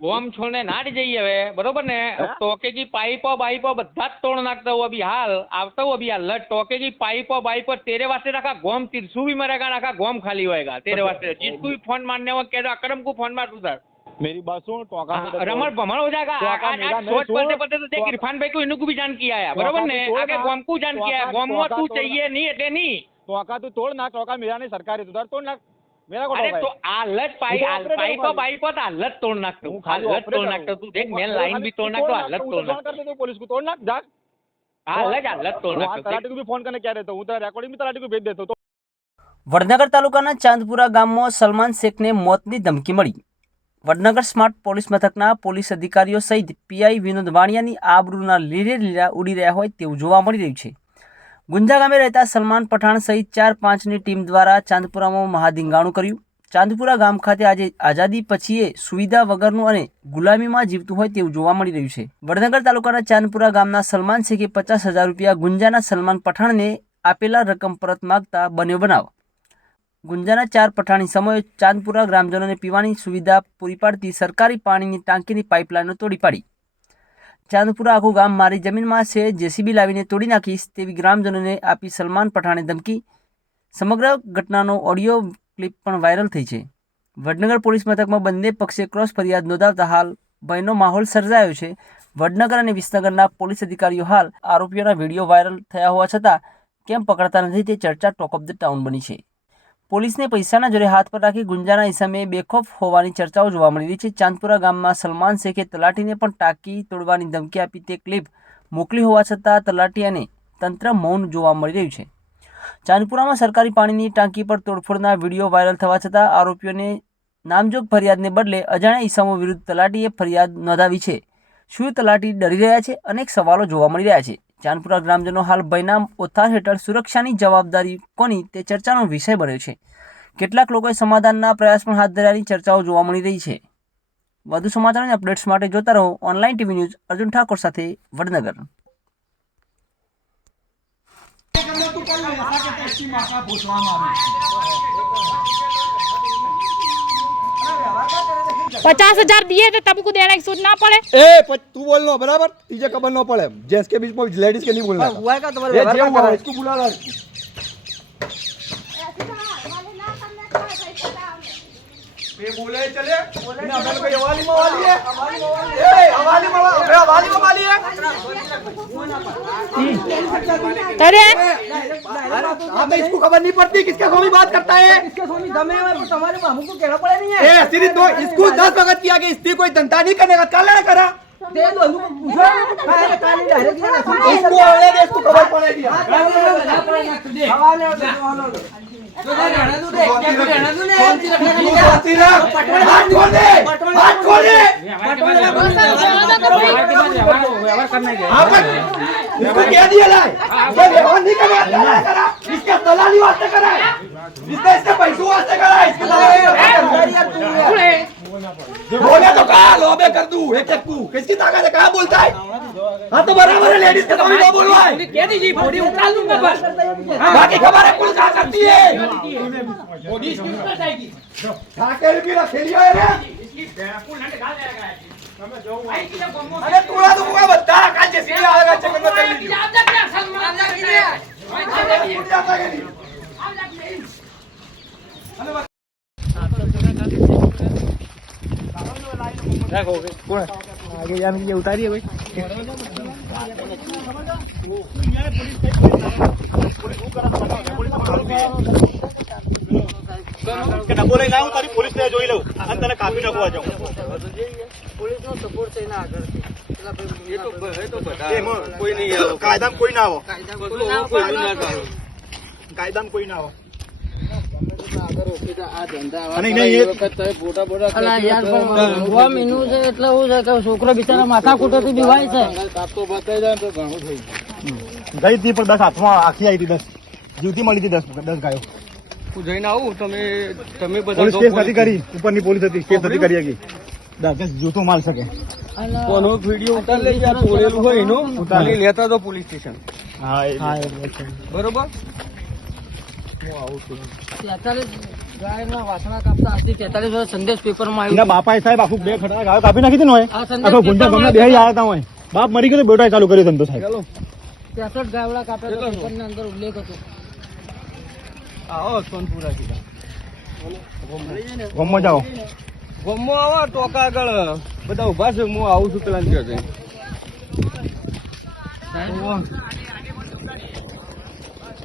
Bomb છોડને નાટ જઈએ હવે બરોબર ને ટોકેગી પાઇપો બાઇપો બધા જ તોડ નાખતા હું અભી હાલ આવતા હું અભી હાલ ટોકેગી પાઇપો બાઇપો તેરે વાસ્તે રાખા ગોમ તિરસુ भी मरेगा નાખા ગોમ ખાલી હોएगा तेरे वास्ते जिसको भी फोन मारने हो कह दो अकरम को फोन मार तू सर मेरी बात सुन टोका रमण भमण हो जाएगा सोच पड़ते पड़ते तो देख इरफान भाई को इन्नू को भी जान किया है बरोबर ने आगे गोम को जान किया है गोम तू चाहिए नहीं એટલે નહીં ટોકા તું તોડ નાખ ટોકા મેરાને સરકારે તું તોડ નાખ मेरा को અરે टोका તો है। હાલત પાઈ હું તો operator પાઇપો ખાલી. બાઈપો તો હાલત તોડ નાખતો હું ખાલી હાલત તોડ operator નાખતો हूँ। તું देख હું મેન ખાલી લાઈન બી तू તોડ નાખતો तोड़ હાલત तू તોડ तो फोन નાખતો कर दे तू पुलिस को तोड़ ना जा હાલત હાલત તોડ वहाँ નાખતો तलाटी को भी फोन करने क्या रहता हूँ तो रिकॉर्डिंग भी तलाटी को भेज देता हूँ तो વડનગર તાલુકાના ચાંદપુરા ગામમાં સલમાન શેખને મોતની ધમકી મળી વડનગર સ્માર્ટ પોલીસ મથકના પોલીસ અધિકારીઓ સહિત પીઆઈ વિનોદ વાણિયાની આબરૂના લીરે લીરા ઉડી રહ્યા હોય તેવું જોવા મળી રહ્યું છે ગુંજા ગામે રહેતા સલમાન પઠાણ સહિત ચાર પાંચની ટીમ દ્વારા ચાંદપુરામાં મહાધીંગાણું કર્યું. ચાંદપુરા ગામ ખાતે આજે આઝાદી પછીએ સુવિધા વગરનું અને ગુલામીમાં જીવતું હોય તેવું જોવા મળી રહ્યું છે. વડનગર તાલુકાના ચાંદપુરા ગામના સલમાન શેખે પચાસ હજાર રૂપિયા ગુંજાના સલમાન પઠાણને આપેલા રકમ પરત માગતા બન્યો બનાવ. ગુંજાના ચાર પઠાણી સમયે ચાંદપુરા ગ્રામજનોને પીવાની સુવિધા પૂરી પાડતી સરકારી પાણીની ટાંકીની પાઇપલાઇનો તોડી પાડી. ચાંદપુરા આખું ગામ મારી જમીનમાં છે. જેસીબી લાવીને તોડી નાખીશ તેવી ગ્રામજનોને આપી સલમાન પઠાણે ધમકી. સમગ્ર ઘટનાનો ઓડિયો ક્લિપ પણ વાયરલ થઈ છે. વડનગર પોલીસ મથકમાં બંને પક્ષે ક્રોસ ફરિયાદ નોંધાવતા હાલ ભયનો માહોલ સર્જાયો છે. વડનગર અને વિસનગરના પોલીસ અધિકારીઓ હાલ આરોપીઓના વીડિયો વાયરલ થયા હોવા છતાં કેમ પકડતા નથી તે ચર્ચા ટોક ઓફ ધ ટાઉન બની છે. પોલીસને પૈસાના જોરે હાથ પર રાખી ગુંજાના ઇસમે બેખોફ હોવાની ચર્ચાઓ જોવા મળી રહી છે. ચાંદપુરા ગામમાં સલમાન શેખે તલાટીને પણ ટાંકી તોડવાની ધમકી આપી તે ક્લિપ મોકલી હોવા છતાં તલાટી અને તંત્ર મૌન જોવા મળી રહ્યું છે. ચાંદપુરામાં સરકારી પાણીની ટાંકી પર તોડફોડના વીડિયો વાયરલ થવા છતાં આરોપીઓને નામજોગ ફરિયાદને બદલે અજાણ્યા ઇસમો વિરુદ્ધ તલાટીએ ફરિયાદ નોંધાવી છે. શું તલાટી ડરી રહ્યા છે? અનેક સવાલો જોવા મળી રહ્યા છે. જાનપુરા ગ્રામજનો હાલ બૈનામ ઓથાર હેઠળ સુરક્ષાની જવાબદારી કોની તે ચર્ચાનો વિષય બન્યો છે. કેટલાક લોકોએ સમાધાનના પ્રયાસ પણ હાથ ધર્યાની ચર્ચાઓ જોવા મળી રહી છે. વધુ સમાચાર અને અપડેટ્સ માટે જોતા રહો online TV news Arjun Thakor સાથે વડનગર. તું કોઈ છે. हजार दिए थे तब को देने की सूचना पड़े ए प- तू बोलना बराबर तुझे खबर ना पड़े जेंट्स के बीच में लेडीज के नहीं बोलना हुआ का ये जे हुआ है, इसको बुला रहा ये बोले चले हवाली मवाली है हवाली हवाली मवाली है अरे अबे इसको खबर नहीं पड़ती किसके स्वामी बात करता है किसके स्वामी दम है तुम्हारे मामू को कहना पड़े नहीं है ए सिर्फ़ दो इसको 10 वक्त किया कि इससे कोई धंधा नहीं करने का काला करा दे दो पूछो काले काले डायरेक्ट इसको इसको खबर पड़ेगी हवाले नहीं करा करा करा इसका दलाली वास्ते करा है इसने इसके पैसों वास्ते करा है इसके दलाली बोले तो कहा डोबे कर दू? एक एक पू किसकी ताकत है? कहाँ बोलता है? हाँ तो बराबर है लेडीज़ का भी बोल रहा है। कह दीजिए बॉडी उठा लूँगा बस। हाँ। बाकी खबर है कुल खा सकती है? बॉडी इसकी ऊपर जाएगी। ठाकरे भी रख लिया है रे इसकी बिल्कुल नट देगा जाएगा अरे थोड़ा तो मुगा बता कल जैसे आएगा चक्कर में कर लीजिए। आप जाके असल में आप जाके आप जाके आप जाके કોણ? જોઈ લઉં. અને તને કાપી નાખવા જાઉં. પોલીસ સપોર્ટ છે એના આગળ કાયદામાં કોઈ ના આવો. કાયદામ કોઈ ના આવો. છોકરો બિચારા માથા કુટોથી બીવાય છે. ગઈ હતી પણ દસ હાથમાં આખી આવી હતી દસ. જીવતી મળી હતી દસ દસ ગાયો. જઈને આવું તમે તમે પોલીસ નથી કરી. ઉપરની પોલીસ હતી કેસ નથી કરી હકી દસ દસ જૂઠું માલ શકે. કોનો વીડિયો ઉતાર લઈ જ્યાં તોડેલું હોય એનો. ઉતારી લેતા તો પોલીસ સ્ટેશન. હા એ- બરોબર એના બાપાએ સાહેબ આખું બે ખડા ગાયો કાપી નાખી હતી ને હોય આખો ગુંડા ગામના બે આવ્યા હતા હોય બાપ મરી ગયો તો બેટા ચાલુ કર્યો ધંધો સાહેબ. આવો સોનપુરા સીધા. ગમમાં જાઓ. ગમો આવો ટોકા આગળ. બધા ઊભા છે હું આવું છું પેલા ને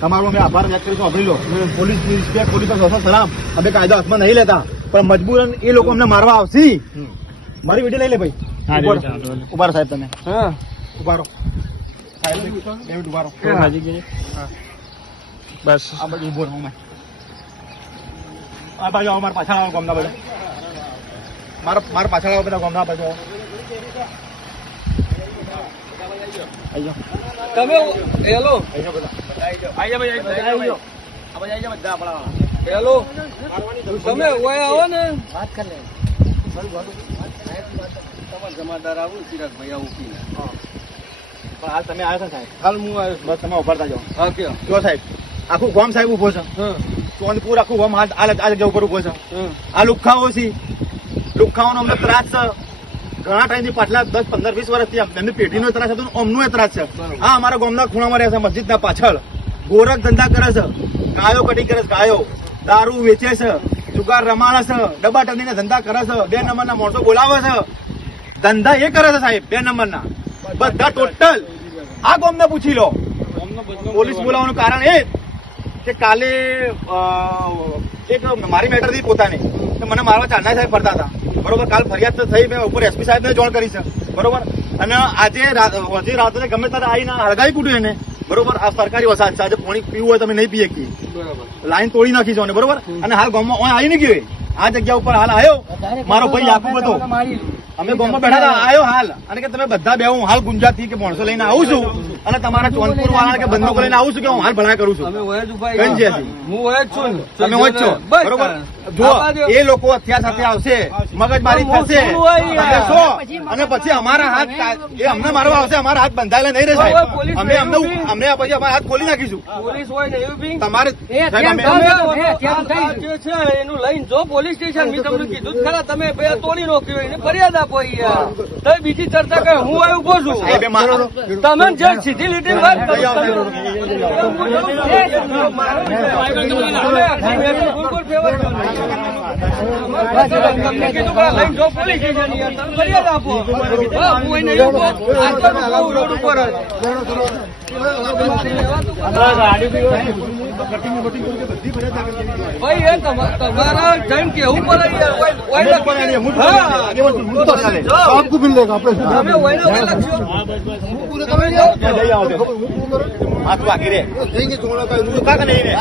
તમારું? અમે આભાર વ્યક્ત કરીશું. અભરી લો. પોલીસ રિસ્પેક્ટ પોલીસ સલામ. અમે કાયદો હાથમાં નહીં લેતા. પણ મજબૂરન એ લોકો અમને મારવા આવશે. મારી વીડિયો લઈ લે ભાઈ. ઊભા રહો. ઊભા રહો સાહેબ તમે. હા. ઊભા રહો. સાહેબ બે મિનિટ ઊભા રહો. હા. બસ. આ બાજુ ઊભો રહો અમે આ બાજુ આવો મારા પાછળ આવો ગામના બધા મારા મારા પાછળ આવો બધા ગામના બાજુ તમે હેલો. હેલો. તમે ઓય આવો ને. તમારા જમાદાર આવું ચિરાગભાઈ આવું પીને પણ હાલ તમે આવ્યા સાહેબ? હાલ હું બસ તમે ઉભરતા જાઓ હા કે. જો સાહેબ આખું ગામ સાહેબ ઊભો છે. હા. સોનપુર આખું ગામ હાલ આ જગ્યા ઉપર ઊભો છે. હા. આ લુખાઓ છે. લુખાઓનો અમને ત્રાસ છે. ઘણા ટાઈમથી પાછલા દસ પંદર વીસ વર્ષથી એમની પેઢીનો ત્રાસ હતો અમનો ત્રાસ છે. હા અમારા ગામના ખૂણામાં રહે છે મસ્જિદના પાછળ. ગોરખ ધંધા કરે છે. ગાયો કટી કરે છે ગાયો. દારૂ વેચે છે જુગાર રમાડે છે ડબ્બા ટંડીને ધંધા કરે છે બે નંબરના મોટો બોલાવે છે. ધંધા એ કરે છે સાહેબ બે નંબરના. બધા ટોટલ આ ગામને પૂછી લો. પોલીસ બોલાવવાનું કારણ એ કે કાલે એક મારી મેટર હતી પોતાની. મને મારવા ચાંદા સાહેબ ફરતા હતા. બરોબર કાલ ફરિયાદ તો થઈ મેં ઉપર એસપી સાહેબને જોણ કરી છે. બરોબર? અને આજે હજી રાત્રે ગમે ત્યારે આવીને હળગાવી કૂટ્યું એને. બરોબર? આ સરકારી વસાહત છે. આજે પાણી પીવું હોય તમે નહીં પી કી. બરોબર. લાઈન તોડી નાખી છો બરોબર? અને હાલ ગામમાં આવી ને ગયો. આ જગ્યા ઉપર હાલ આવ્યો મારો ભાઈ આખું હતો. અમે ગામમાં બેઠા હતા. આવ્યો હાલ. અને કે તમે બધા બે હું હાલ ગુંજાથી કે માણસો લઈને આવું છું અને તમારા ચોનપુર વાળા કે બંદૂક લઈને આવું છું કે હું હાલ ભણાય કરું છું. હું વય જ છું. તમે હોય જ છો. બરોબર? જો. એ લોકો અત્યાર સાથે આવશે. મગજમારી થશે. અને પછી અમારા હાથ એ અમને મારવા આવશે. અમારા હાથ બંધાયેલા નહીં રહેશે. પોલીસ અમે અમને અમને પછી અમારા હાથ ખોલી નાખીશું. પોલીસ હોય તમારે એનું લઈને જો પોલીસ સ્ટેશન મેં તમને કીધું ખરા તમે તોડી નાખ્યું ફરિયાદ આપો તમે બીજી ચર્ચા કરે હું આ ઊભો છું તમે જે સીધી લીટી વાત ફરિયાદ આપો હું તો રોડ ઉપર. ભાઈ એ તમા- તમારા જઈને કેવું પડે યાર ઓય- ઓય લખી- હા. आपको बिल लेगा आपने તમે ઓયને ઓય લખશો. તમે જાઓ છો. જઈ આવો છો. હાથ બાકી રે કા કે નહીં રે